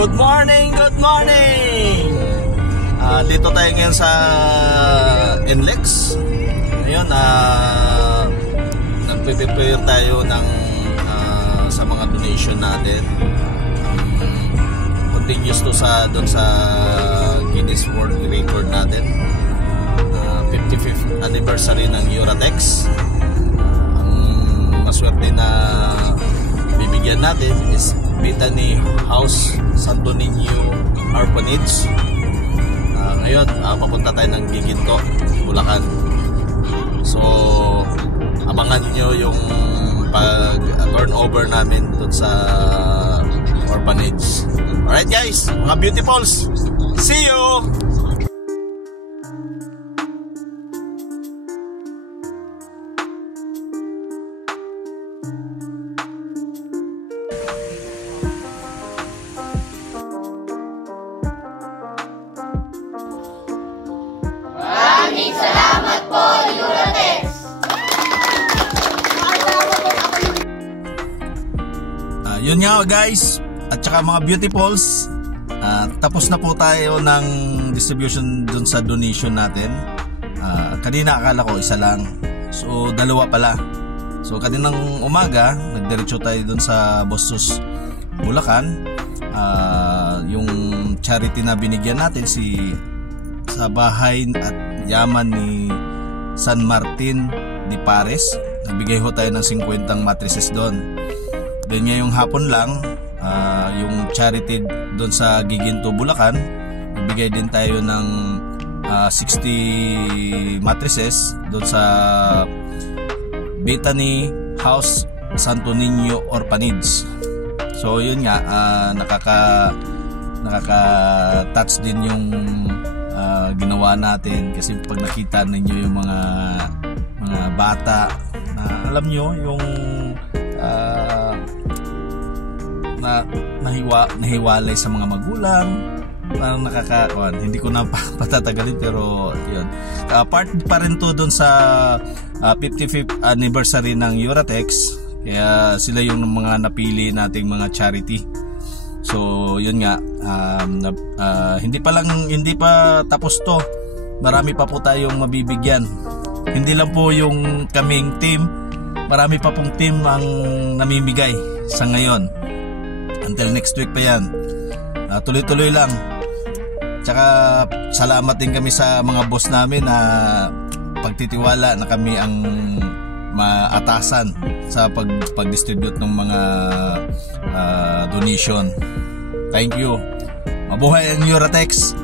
Good morning, good morning! Dito tayo ngayon sa NLEX. Ngayon, nagpe-prepare tayo ng sa mga donation natin. Continuous to doon sa Guinness World Record natin. 55th anniversary ng Euratex. Ang maswerte na bibigyan natin is Bethany House Santo Niño Orphanage. Ngayon, papunta tayo ng Giginto, Bulacan. So, abangan nyo yung pag-turnover namin dun sa orphanage. Alright guys, mga beautifuls, see you! Maraming salamat po, Euratex! Yun nga guys, at saka mga beautifuls, tapos na po tayo ng distribution dun sa donation natin. Kanina akala ko isa lang, so dalawa pala. So kaninang umaga nagdiretso tayo dun sa Bostos, Bulacan. Yung charity na binigyan natin sa bahay at yaman ni San Martin de Pares. Nagbigay ho tayo ng 50 mattresses doon. Then ngayong hapon lang, yung charity doon sa Giginto, Bulacan, nagbigay din tayo ng 60 mattresses doon sa Bethany House Santo Niño Orphanage. So yun nga, nakaka-touch din yung ginawa natin, kasi pag nakita ninyo yung mga bata na alam nyo yung nahiwalay sa mga magulang, parang hindi ko na patatagalin, pero yun, part pa rin to dun sa 55th anniversary ng Euratex, kaya sila yung mga napili nating mga charity. So yun nga, hindi pa tapos to, marami pa po tayong mabibigyan. Hindi lang po yung kaming team, marami pa pong team ang namimigay sa ngayon. Until next week pa yan. Tuloy-tuloy lang. Tsaka salamat din kami sa mga boss namin na pagtitiwala na kami ang maatasan sa pag-distribute ng mga donation. Thank you. Mabuhay ang Euratex.